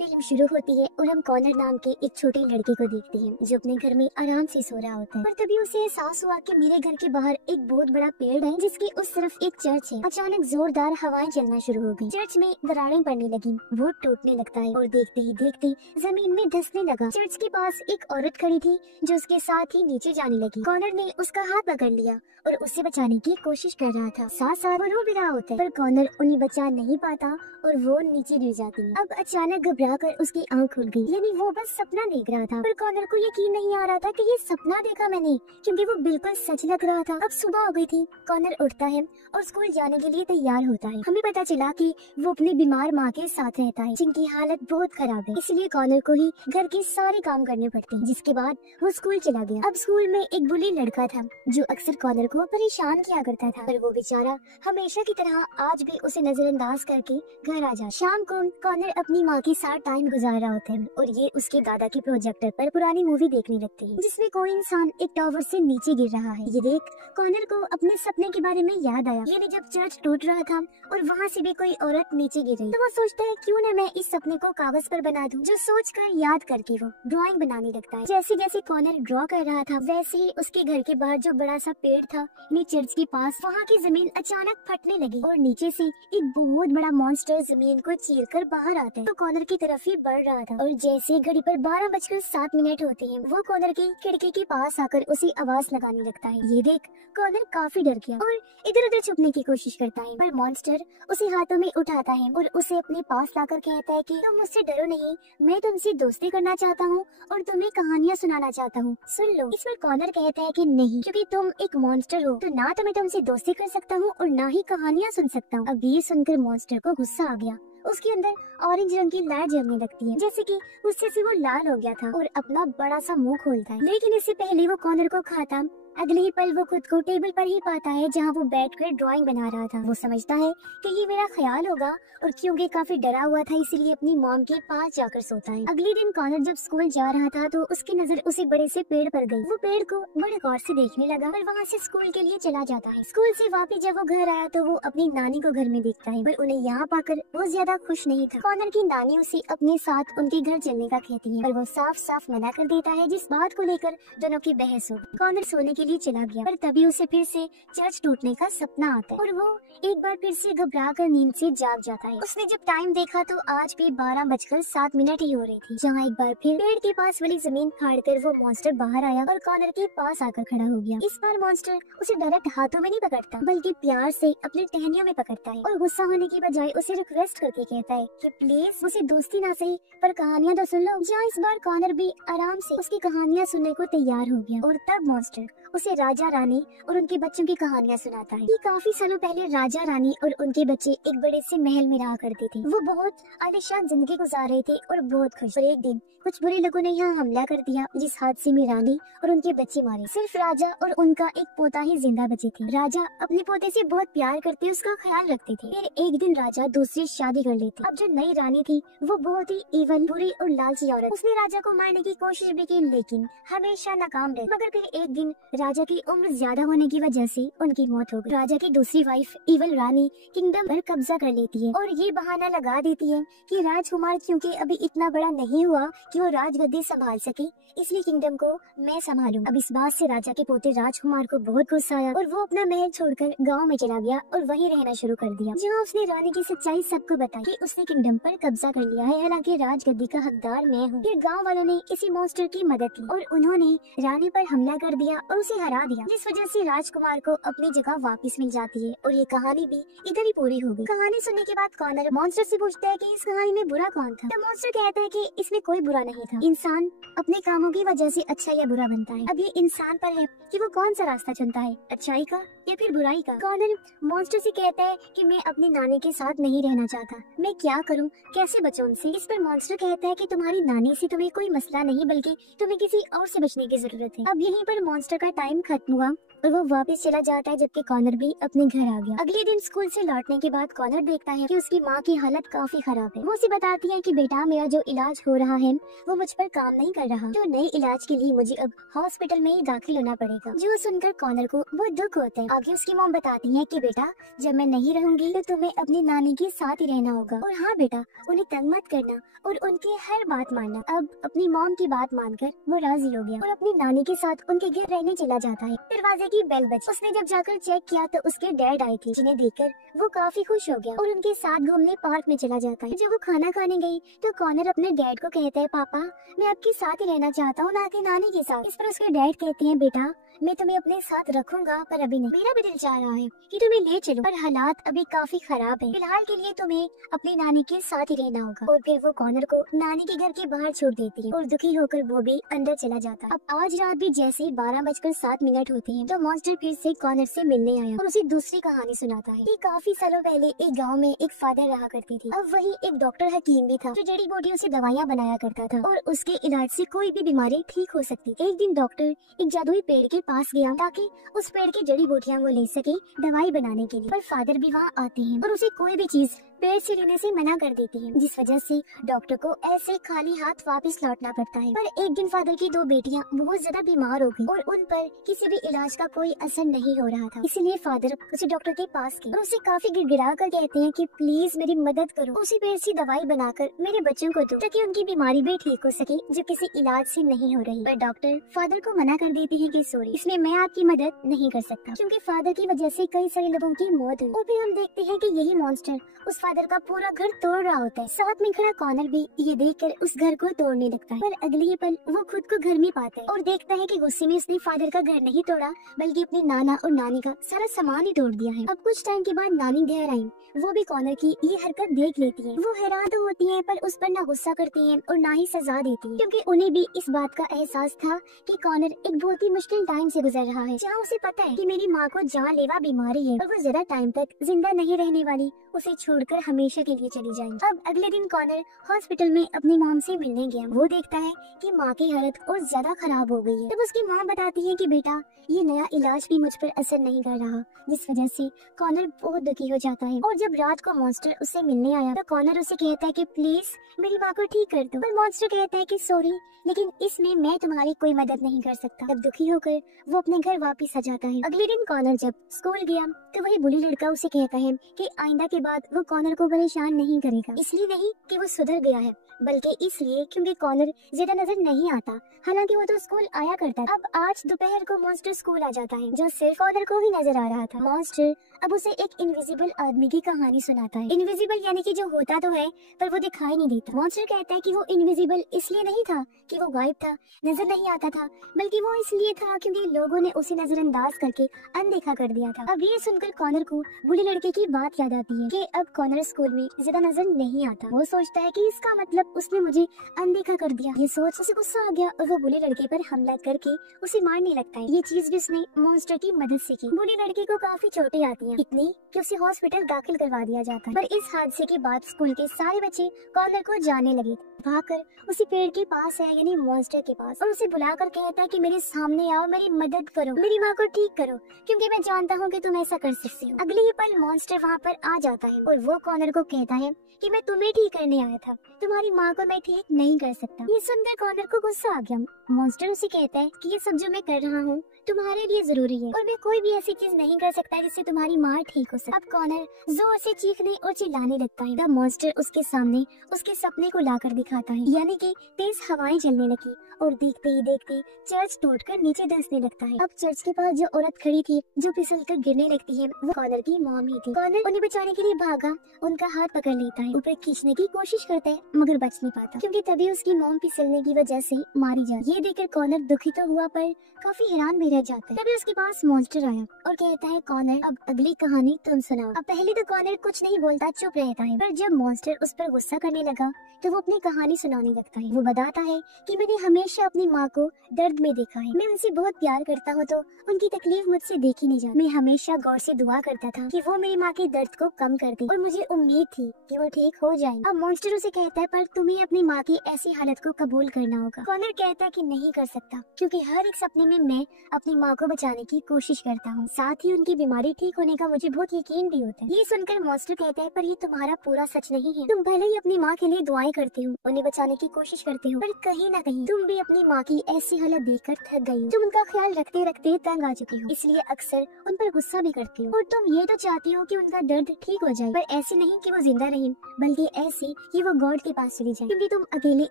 Film शुरू होती है और हम कॉनर नाम के एक छोटे लड़के को देखते हैं जो अपने घर में आराम से सो रहा होता है। पर तभी उसे एहसास हुआ कि मेरे घर के बाहर एक बहुत बड़ा पेड़ है जिसकी उस तरफ एक चर्च है। अचानक जोरदार हवाएं चलना शुरू हो गई। चर्च में दरारें पड़ने लगी, वो टूटने लगता है और देखते ही देखते जमीन में धंसने लगा। चर्च के पास एक औरत खड़ी थी जो उसके साथ ही नीचे जाने लगी। कॉनर ने उसका हाथ पकड़ लिया और उसे बचाने की कोशिश कर रहा था। साथ साथ वो रो भी रहा होता है, पर कॉनर उन्हें बचा नहीं पाता और वो नीचे गिर जाती है। अब अचानक घबरा कर उसकी आंख खुल गई, यानी वो बस सपना देख रहा था। पर कॉनर को यकीन नहीं आ रहा था कि ये सपना देखा मैंने, क्योंकि वो बिल्कुल सच लग रहा था। अब सुबह हो गई थी। कॉनर उठता है और स्कूल जाने के लिए तैयार होता है। हमें पता चला कि वो अपनी बीमार माँ के साथ रहता है जिनकी हालत बहुत खराब है, इसलिए कॉनर को ही घर के सारे काम करने पड़ते हैं। जिसके बाद वो स्कूल चला गया। अब स्कूल में एक बुली लड़का था जो अक्सर कॉनर को परेशान किया करता था, पर वो बेचारा हमेशा की तरह आज भी उसे नजरअंदाज करके घर आ जाता। शाम को कॉनर अपनी माँ के साथ टाइम गुजार रहा होता है और ये उसके दादा के प्रोजेक्टर पर पुरानी मूवी देखने लगते हैं जिसमें कोई इंसान एक टावर से नीचे गिर रहा है। ये देख कॉनर को अपने सपने के बारे में याद आया, यानी जब चर्च टूट रहा था और वहाँ से भी कोई औरत नीचे गिर रही, तो वो सोचता है क्यों न मैं इस सपने को कागज पर बना दूं। जो सोचकर याद करके वो ड्राइंग बनाने लगता है। जैसे जैसे कॉनर ड्रॉ कर रहा था वैसे ही उसके घर के बाहर जो बड़ा सा पेड़ था चर्च के पास, वहाँ की जमीन अचानक फटने लगी और नीचे से एक बहुत बड़ा मॉन्स्टर जमीन को चीरकर बाहर आता है। तो कॉनर की तरफ ही बढ़ रहा था और जैसे घड़ी पर 12:07 होते हैं वो कॉनर की खिड़की के पास आकर उसे आवाज लगाने लगता है। ये देख कॉनर काफी डर गया और इधर उधर छुपने की कोशिश करता है, पर मॉन्स्टर उसे हाथों में उठाता है और उसे अपने पास लाकर कहता है कि तुम मुझसे डरो नहीं, मैं तुमसे दोस्ती करना चाहता हूँ और तुम्हें कहानियाँ सुनाना चाहता हूँ, सुन लो। इस पर कॉनर कहता है कि नहीं, क्योंकि तुम एक मॉन्स्टर हो तो ना तो मैं तुमसे दोस्ती कर सकता हूँ और ना ही कहानियाँ सुन सकता हूँ। अब ये सुनकर मॉन्स्टर को गुस्सा आ गया। उसके अंदर ऑरेंज रंग की लाइट जलने लगती है, जैसे कि उससे से वो लाल हो गया था और अपना बड़ा सा मुंह खोलता है। लेकिन इससे पहले वो कॉनर को खाता, अगले ही पल वो खुद को टेबल पर ही पाता है जहाँ वो बैठकर ड्राइंग बना रहा था। वो समझता है कि ये मेरा ख्याल होगा और क्योंकि काफी डरा हुआ था इसीलिए अपनी मॉम के पास जाकर सोता है। अगले दिन कॉनर जब स्कूल जा रहा था तो उसकी नजर उसी बड़े से पेड़ पर गई। वो पेड़ को बड़े गौर से देखने लगा और वहाँ से स्कूल के लिए चला जाता है। स्कूल से वापस जब वो घर आया तो वो अपनी नानी को घर में देखता है, पर उन्हें यहाँ पाकर वो ज्यादा खुश नहीं था। कॉनर की नानी उसे अपने साथ उनके घर चलने का कहती है, पर वो साफ साफ मना कर देता है, जिस बात को लेकर दोनों की बहस हो। कॉनर सोने के लिए चला गया, पर तभी उसे फिर से चर्च टूटने का सपना आता है और वो एक बार फिर से घबरा कर नींद से जाग जाता है। उसने जब टाइम देखा तो आज भी 12:07 ही हो रही थी, जहाँ एक बार फिर पेड़ के पास वाली जमीन फाड़कर वो मॉन्स्टर बाहर आया और कॉनर के पास आकर खड़ा हो गया। इस बार मॉन्स्टर उसे डायरेक्ट हाथों में नहीं पकड़ता बल्कि प्यार से अपने टहनियों में पकड़ता है और गुस्सा होने की बजाय उसे रिक्वेस्ट करके कहता है कि प्लीज मुझे दोस्ती ना सही पर कहानियाँ तो सुन लो। जहाँ इस बार कॉनर भी आराम से उसकी कहानियाँ सुनने को तैयार हो गया और तब मॉन्स्टर उसे राजा रानी और उनके बच्चों की कहानियाँ सुनाता है। काफी सालों पहले राजा रानी और उनके बच्चे एक बड़े से महल में रहा करते थे। वो बहुत आलीशान जिंदगी गुजार रहे थे और बहुत खुश। और एक दिन कुछ बुरे लोगों ने यहाँ हमला कर दिया, जिस हादसे में रानी और उनके बच्चे मारे। सिर्फ राजा और उनका एक पोता ही जिंदा बचे थे। राजा अपने पोते से बहुत प्यार करते, उसका ख्याल रखते थे। फिर एक दिन राजा दूसरी शादी कर लेते। अब जो नई रानी थी वो बहुत ही इवल, बुरी और लालची औरत। उसने राजा को मारने की कोशिश भी की लेकिन हमेशा नाकाम रही। मगर फिर एक दिन राजा की उम्र ज्यादा होने की वजह से उनकी मौत हो गई। राजा की दूसरी वाइफ इवल रानी किंगडम पर कब्जा कर लेती है और ये बहाना लगा देती है कि राजकुमार क्योंकि अभी इतना बड़ा नहीं हुआ कि वो राजगद्दी संभाल सके, इसलिए किंगडम को मैं संभालूं। अब इस बात से राजा के पोते राजकुमार को बहुत गुस्सा आया और वो अपना महल छोड़कर गाँव में चला गया और वहीं रहना शुरू कर दिया, जहाँ उसने रानी की सच्चाई सबको बताई कि उसने किंगडम पर कब्जा कर लिया है, हालांकि राजगद्दी का हकदार मैं हूँ। फिर गाँव वालों ने इसी मॉन्स्टर की मदद की और उन्होंने रानी पर हमला कर दिया और उसे हरा दिया, जिस वजह से राजकुमार को अपनी जगह वापस मिल जाती है और ये कहानी भी इधर ही पूरी हो गई। कहानी सुनने के बाद कॉनर मॉन्स्टर से पूछता है कि इस कहानी में बुरा कौन था। तो मॉन्स्टर कहता है कि इसमें कोई बुरा नहीं था, इंसान अपने कामों की वजह से अच्छा या बुरा बनता है। अब ये इंसान पर है कि वो कौन सा रास्ता चुनता है, अच्छाई का या फिर बुराई का। कॉनर मॉन्स्टर से कहता है कि मैं अपनी नानी के साथ नहीं रहना चाहता, मैं क्या करूं, कैसे बचूं उनसे। इस पर मॉन्स्टर कहता है कि तुम्हारी नानी से तुम्हें कोई मसला नहीं बल्कि तुम्हें किसी और से बचने की जरूरत है। अब यहीं पर मॉन्स्टर का टाइम खत्म हुआ और वो वापस चला जाता है, जबकि कॉनर भी अपने घर आ गया। अगले दिन स्कूल से लौटने के बाद कॉनर देखता है कि उसकी माँ की हालत काफी खराब है। वो उसे बताती है कि बेटा, मेरा जो इलाज हो रहा है वो मुझ पर काम नहीं कर रहा, तो नए इलाज के लिए मुझे अब हॉस्पिटल में ही दाखिल होना पड़ेगा। जो सुनकर कॉनर को बहुत दुख होता है। आगे उसकी मॉम बताती है कि बेटा, जब मैं नहीं रहूंगी तो तुम्हें अपनी नानी के साथ ही रहना होगा, और हाँ बेटा, उन्हें तंग मत करना और उनकी हर बात मानना। अब अपनी मॉम की बात मानकर वो राजी हो गया और अपनी नानी के साथ उनके घर रहने चला जाता है। दरवाजे की बेल बजी। उसने जब जाकर चेक किया तो उसके डैड आए थे, जिन्हें देखकर वो काफी खुश हो गया और उनके साथ घूमने पार्क में चला जाता है। जब वो खाना खाने गई तो कॉनर अपने डैड को कहता है, पापा, मैं आपके साथ ही रहना चाहता हूँ, ना कि नानी के साथ। इस पर उसके डैड कहते हैं, बेटा, मैं तुम्हें अपने साथ रखूंगा, पर अभी नहीं। मेरा भी दिल चाह रहा है कि तुम्हें ले चलूं, पर हालात अभी काफी खराब है। फिलहाल के लिए तुम्हें अपनी नानी के साथ ही रहना होगा। और फिर वो कॉनर को नानी के घर के बाहर छोड़ देती है और दुखी होकर वो भी अंदर चला जाता है। अब आज रात भी जैसे ही 12:07 होते हैं तो मॉन्स्टर फिर से कॉनर से मिलने आया और उसे दूसरी कहानी सुनाता है कि काफी सालों पहले एक गाँव में एक फादर रहा करते थे। अब वही एक डॉक्टर हकीम भी था, जो जड़ी बूटियों से दवाइयाँ बनाया करता था और उसके इलाज से कोई भी बीमारी ठीक हो सकती। एक दिन डॉक्टर एक जादुई पेड़ के पास गया ताकि उस पेड़ की जड़ी बूटियां वो ले सके दवाई बनाने के लिए, पर फादर भी वहाँ आते हैं और उसे कोई भी चीज पेड़ से लेने से मना कर देती है, जिस वजह से डॉक्टर को ऐसे खाली हाथ वापस लौटना पड़ता है। पर एक दिन फादर की दो बेटियां बहुत ज्यादा बीमार हो गई और उन पर किसी भी इलाज का कोई असर नहीं हो रहा था। इसीलिए फादर उसे डॉक्टर के पास गए और उसे काफी गिड़गिड़ा कर कहते हैं कि प्लीज मेरी मदद करो, उसी पेड़ से दवाई बनाकर मेरे बच्चों को दो ताकि उनकी बीमारी भी ठीक हो सके जो किसी इलाज से नहीं हो रही। पर डॉक्टर फादर को मना कर देती है कि सॉरी, इसमें मैं आपकी मदद नहीं कर सकता, क्योंकि फादर की वजह से कई सारे लोगों की मौत हुई। और फिर हम देखते हैं कि यही मॉन्स्टर उस फादर का पूरा घर तोड़ रहा होता है। साथ में खड़ा कॉनर भी ये देखकर उस घर को तोड़ने लगता है, पर अगले ही पल वो खुद को घर में पाता है और देखता है कि गुस्से में उसने फादर का घर नहीं तोड़ा, बल्कि अपने नाना और नानी का सारा सामान ही तोड़ दिया है। अब कुछ टाइम के बाद नानी घर आई, वो भी कॉनर की ये हरकत देख लेती है। वो हैरान तो होती है, पर उस पर ना गुस्सा करती है और ना ही सजा देती है, क्योंकि उन्हें भी इस बात का एहसास था कि कॉनर एक बहुत ही मुश्किल टाइम से गुजर रहा है, जहाँ उसे पता है कि मेरी माँ को जानलेवा बीमारी है और वो ज्यादा टाइम तक जिंदा नहीं रहने वाली, उसे छोड़कर हमेशा के लिए चली जाएंगी। अब अगले दिन कॉनर हॉस्पिटल में अपनी मॉम से मिलने गया। वो देखता है कि माँ की हालत और ज्यादा खराब हो गई है। तब उसकी मॉम बताती है कि बेटा, ये नया इलाज भी मुझ पर असर नहीं कर रहा, जिस वजह से कॉनर बहुत दुखी हो जाता है। और जब रात को मॉन्स्टर उससे मिलने आया तो कॉनर उसे कहता है कि प्लीज मेरी माँ को ठीक कर दो, पर मॉन्स्टर कहता है कि सॉरी, लेकिन इसमें मैं तुम्हारी कोई मदद नहीं कर सकता। तब दुखी होकर वो अपने घर वापस आ जाता है। अगले दिन कॉनर जब स्कूल गया तो वही बुली लड़का उसे कहता है कि आइंदा के बाद वो कॉनर को परेशान नहीं करेगा। इसलिए नहीं कि वो सुधर गया है, बल्कि इसलिए क्योंकि कॉनर ज्यादा नजर नहीं आता, हालांकि वो तो स्कूल आया करता था। अब आज दोपहर को मॉन्स्टर स्कूल आ जाता है, जो सिर्फ कॉनर को ही नजर आ रहा था। मॉन्स्टर अब उसे एक इनविजिबल आदमी की कहानी सुनाता है। इनविजिबल यानी कि जो होता तो है पर वो दिखाई नहीं देता। मॉन्स्टर कहता है कि वो इनविजिबल इसलिए नहीं था कि वो गायब था, नजर नहीं आता था, बल्कि वो इसलिए था क्योंकि लोगों ने उसे नजरअंदाज करके अनदेखा कर दिया था। अब ये सुनकर कॉनर को बुढ़े लड़के की बात याद आती है कि अब कॉनर स्कूल में ज्यादा नजर नहीं आता। वो सोचता है कि इसका मतलब उसने मुझे अनदेखा कर दिया। ये सोच उसे गुस्सा आ गया और वो बुढ़े लड़के पर हमला करके उसे मारने लगता है। ये चीज भी उसने मॉन्स्टर की मदद से की। बुढ़े लड़के को काफी चोटें आती हैं, इतनी कि उसे हॉस्पिटल दाखिल करवा दिया जाता है। पर इस हादसे के बाद स्कूल के सारे बच्चे कॉनर को जानने लगे। भागकर उसी पेड़ के पास है, यानी मॉन्स्टर के पास, और उसे बुलाकर कहता है कि मेरे सामने आओ, मेरी मदद करो, मेरी माँ को ठीक करो, क्योंकि मैं जानता हूँ कि तुम ऐसा कर सकते हो। अगले ही पल मॉन्स्टर वहाँ पर आ जाता है और वो कॉनर को कहता है कि मैं तुम्हें ठीक करने आया था, तुम्हारी माँ को मैं ठीक नहीं कर सकता। ये सुनकर कॉनर को गुस्सा आ गया। मॉन्स्टर उसे कहता है कि ये सब जो मैं कर रहा हूँ तुम्हारे लिए जरूरी है और मैं कोई भी ऐसी चीज नहीं कर सकता जिससे तुम्हारी माँ ठीक हो सके। अब कॉनर जोर से चीखने और चिल्लाने लगता है। तब मॉन्स्टर उसके सामने उसके सपने को लाकर दिखाता है, यानी कि तेज हवाएं चलने लगी और देखते ही देखते चर्च टूटकर नीचे धंसने लगता है। अब चर्च के पास जो औरत खड़ी थी जो फिसल कर गिरने लगती है, वो कॉनर की मॉम ही थी। कॉनर उन्हें बचाने के लिए भागा, उनका हाथ पकड़ लेता है, ऊपर खींचने की कोशिश करता है मगर बच नहीं पाता, क्योंकि तभी उसकी मॉम फिसलने की वजह से मारी जाती। ये देखकर कॉनर दुखी तो हुआ पर काफी हैरान भी रह जाता है। तभी उसके पास मॉन्स्टर आया और कहता है कॉनर अब अगली कहानी तुम सुनाओ। अब पहले तो कॉनर कुछ नहीं बोलता, चुप रहता है, पर जब मॉन्स्टर उस पर गुस्सा करने लगा तो वो अपनी कहानी सुनाने लगता है। वो बताता है कि मैंने हमेशा अपनी माँ को दर्द में देखा है, मैं उनसे बहुत प्यार करता हूँ तो उनकी तकलीफ मुझसे देखी नहीं जाती। मैं हमेशा गौर से दुआ करता था कि वो मेरी माँ के दर्द को कम कर दे और मुझे उम्मीद थी कि वो ठीक हो जाएंगे। अब मॉन्स्टर उसे कहता है पर तुम्हें अपनी माँ की ऐसी हालत को कबूल करना होगा। कॉनर कहता है कि नहीं कर सकता, क्योंकि हर एक सपने में मैं अपनी माँ को बचाने की कोशिश करता हूँ, साथ ही उनकी बीमारी ठीक होने का मुझे बहुत यकीन भी होता है। ये सुनकर मॉन्स्टर कहता है पर ये तुम्हारा पूरा सच नहीं है। तुम भले ही अपनी माँ के लिए दुआएं करते हो, उन्हें बचाने की कोशिश करते हो, पर कहीं न कहीं तुम भी अपनी माँ की ऐसी हालत देखकर थक गई हो। तुम उनका ख्याल रखते रखते तंग आ चुकी हो, इसलिए अक्सर उन पर गुस्सा भी करती हो। और तुम ये तो चाहती हो कि उनका दर्द ठीक हो जाए, पर ऐसे नहीं कि वो जिंदा रहे, बल्कि ऐसी कि वो गॉड के पास चली जाए, क्योंकि तुम अकेले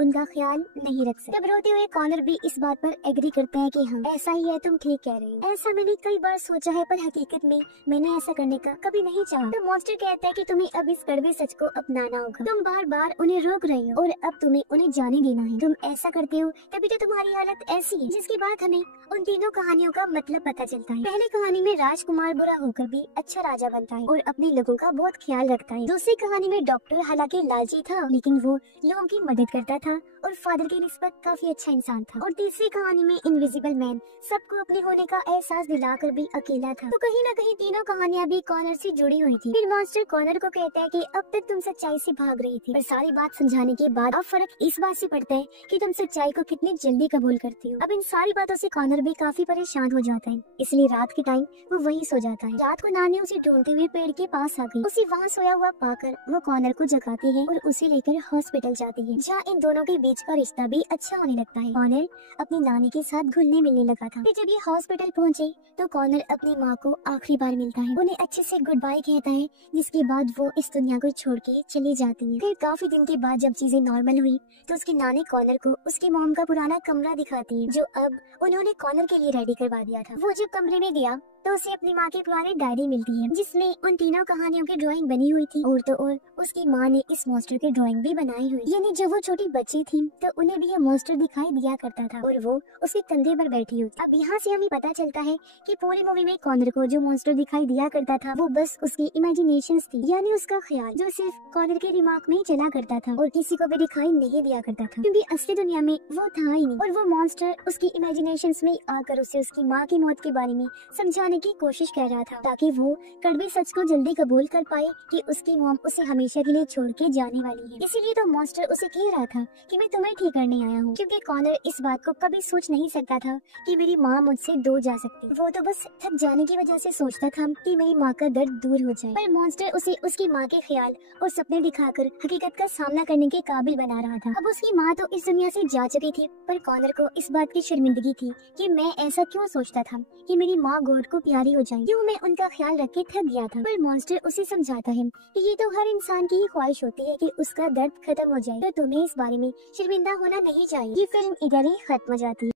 उनका ख्याल नहीं रख सकते। तब रोते हुए कॉनर भी इस बात पर एग्री करता है कि हाँ ऐसा ही है, तुम ठीक कह रही हो। ऐसा मैंने कई बार सोचा है, पर हकीकत में मैंने ऐसा करने का कभी नहीं चाहा। तो मॉन्स्टर कहता है कि तुम्हें अब इस कड़वे सच को अपनाना होगा। तुम बार बार उन्हें रोक रही हो और अब तुम्हें उन्हें जाने देना है। तुम ऐसा करते हो तभी तो तुम्हारी हालत ऐसी है। जिसके बाद हमें उन तीनों कहानियों का मतलब पता चलता है। पहली कहानी में राजकुमार बुरा होकर भी अच्छा राजा बनता है और अपने लोगों का बहुत ख्याल रखता है। दूसरी कहानी में डॉक्टर हालांकि लालची था, लेकिन वो लोगों की मदद करता था और फादर की निस्बत काफी अच्छा इंसान था। और तीसरी कहानी में इनविजिबल मैन सबको अपने होने का एहसास दिलाकर भी अकेला था। तो कहीं न कहीं तीनों कहानियां भी कॉनर से जुड़ी हुई थी। फिर मॉन्स्टर कॉनर को कहता है कि अब तक तुम सच्चाई से भाग रही थी, पर सारी बात समझाने के बाद अब फर्क इस बात से पड़ता है कि तुम सच्चाई को कितनी जल्दी कबूल करती हो। अब इन सारी बातों से कॉनर भी काफी परेशान हो जाता है, इसलिए रात के टाइम वो वहीं सो जाता है। रात को नानी उसे ढूंढते हुए पेड़ के पास आ गई। उसे वहाँ सोया हुआ पाकर वो कॉनर को जगाती है और उसे लेकर हॉस्पिटल जाती है, जहाँ इन दोनों के बीच का रिश्ता भी अच्छा होने लगता है। कॉनर अपनी नानी के साथ घुलने मिलने लगा था। फिर जब ये हॉस्पिटल पहुँचे तो कॉनर अपनी माँ को आखिरी बार मिलता है, उन्हें अच्छे से गुड बाय कहता है, जिसके बाद वो इस दुनिया को छोड़ के चली जाती है। फिर काफी दिन के बाद जब चीजें नॉर्मल हुई तो उसकी नानी कॉनर को उसकी मॉम का पुराना कमरा दिखाती है, जो अब उन्होंने कॉनर के लिए रेडी करवा दिया था। वो जब कमरे में गया तो उसे अपनी माँ की पुरानी डायरी मिलती है, जिसमें उन तीनों कहानियों की ड्राइंग बनी हुई थी। और तो और उसकी माँ ने इस मॉन्स्टर की ड्राइंग भी बनाई हुई, यानी जब वो छोटी बच्ची थी तो उन्हें भी ये मॉन्स्टर दिखाई दिया करता था और वो उसके कंधे पर बैठी हुई। अब यहाँ से हमें पता चलता है कि पूरी मूवी में कॉनर को जो मॉन्स्टर दिखाई दिया करता था वो बस उसकी इमेजिनेशंस थी, यानी उसका ख्याल जो सिर्फ कॉनर के दिमाग में चला करता था और किसी को भी दिखाई नहीं दिया करता था, क्योंकि असली दुनिया में वो था ही नहीं। और वो मॉन्स्टर उसकी इमेजिनेशंस में आकर उसे उसकी माँ की मौत के बारे में समझाने की कोशिश कर रहा था, ताकि वो कड़वे सच को जल्दी कबूल कर पाए कि उसकी मॉम उसे हमेशा के लिए छोड़ के जाने वाली है। इसीलिए तो मॉन्स्टर उसे कह रहा था कि मैं तुम्हें ठीक करने आया हूँ, क्योंकि कॉनर इस बात को कभी सोच नहीं सकता था कि मेरी माँ मुझसे दूर जा सकती। वो तो बस थक जाने की वजह से सोचता था कि मेरी माँ का दर्द दूर हो जाए, पर मॉन्स्टर उसे उसकी माँ के ख्याल और सपने दिखाकर हकीकत का सामना करने के काबिल बना रहा था। अब उसकी माँ तो इस दुनिया से जा चुकी थी, पर कॉनर को इस बात की शर्मिंदगी थी कि मैं ऐसा क्यों सोचता था कि मेरी माँ गॉड को प्यारी हो जाए, क्यों मैं उनका ख्याल रख के थक गया था। पर मॉन्स्टर उसे समझाता है कि ये तो हर इंसान की ही ख्वाहिश होती है कि उसका दर्द खत्म हो जाए, तो तुम्हें इस बारे में शर्मिंदा होना नहीं चाहिए। ये फिल्म इधर ही खत्म हो जाती है।